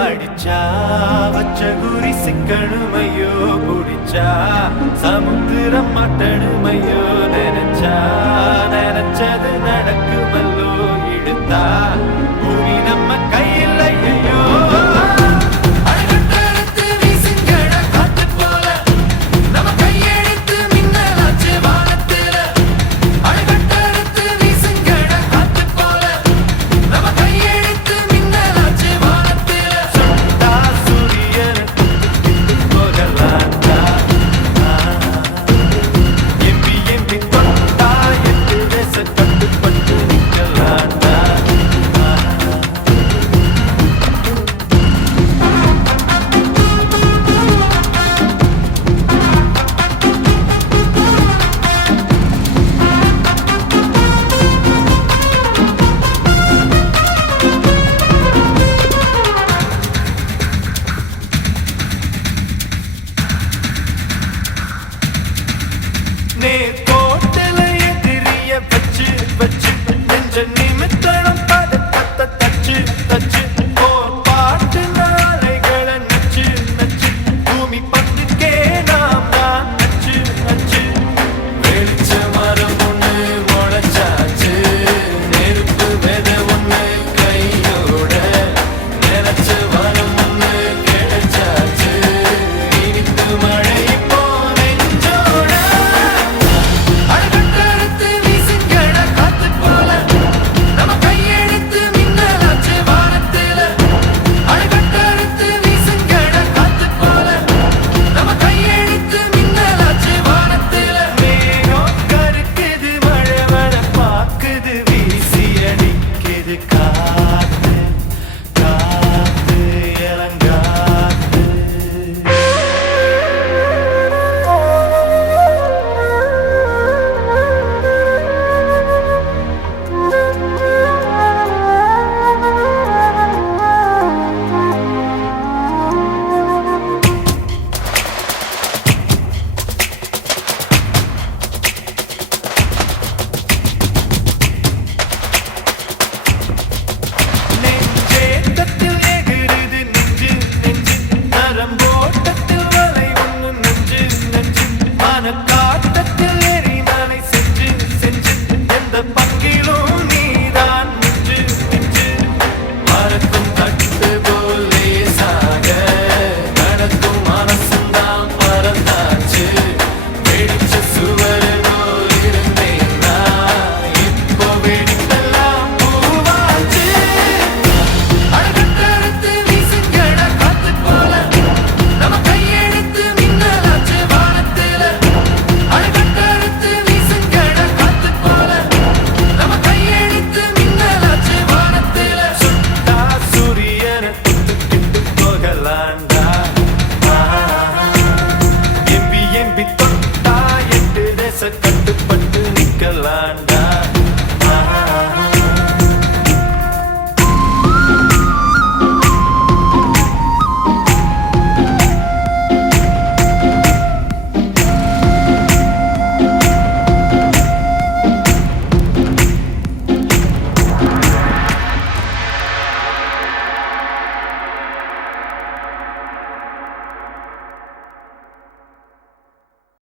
அடிச்சா வச்ச குறி சிக்கணுமையோ குடிச்சா சமுத்திரம் மட்டணுமையோ நினைச்சா நினைச்சது நடக்குமல்லோ இழுத்தா பூமி நம்ம கையில் ஐயோ கோட்டல எதிரிய வச்சு வச்சு நெஞ்ச நிமித்தனம் பதப்பத்த தச்சு தச்சு போர் பாட்டு நாளைகளை நச்சு நச்சு பூமி பத்துக்கே நாம் தான் நச்சு நச்சு வெளிச்ச மரம் ஒண்ணு முளைச்சாச்சு நெருப்பு வெத ஒண்ணு கையோட நினைச்ச வரம் ஒண்ணு கிடைச்சாச்சு இனித்து மழை காத்து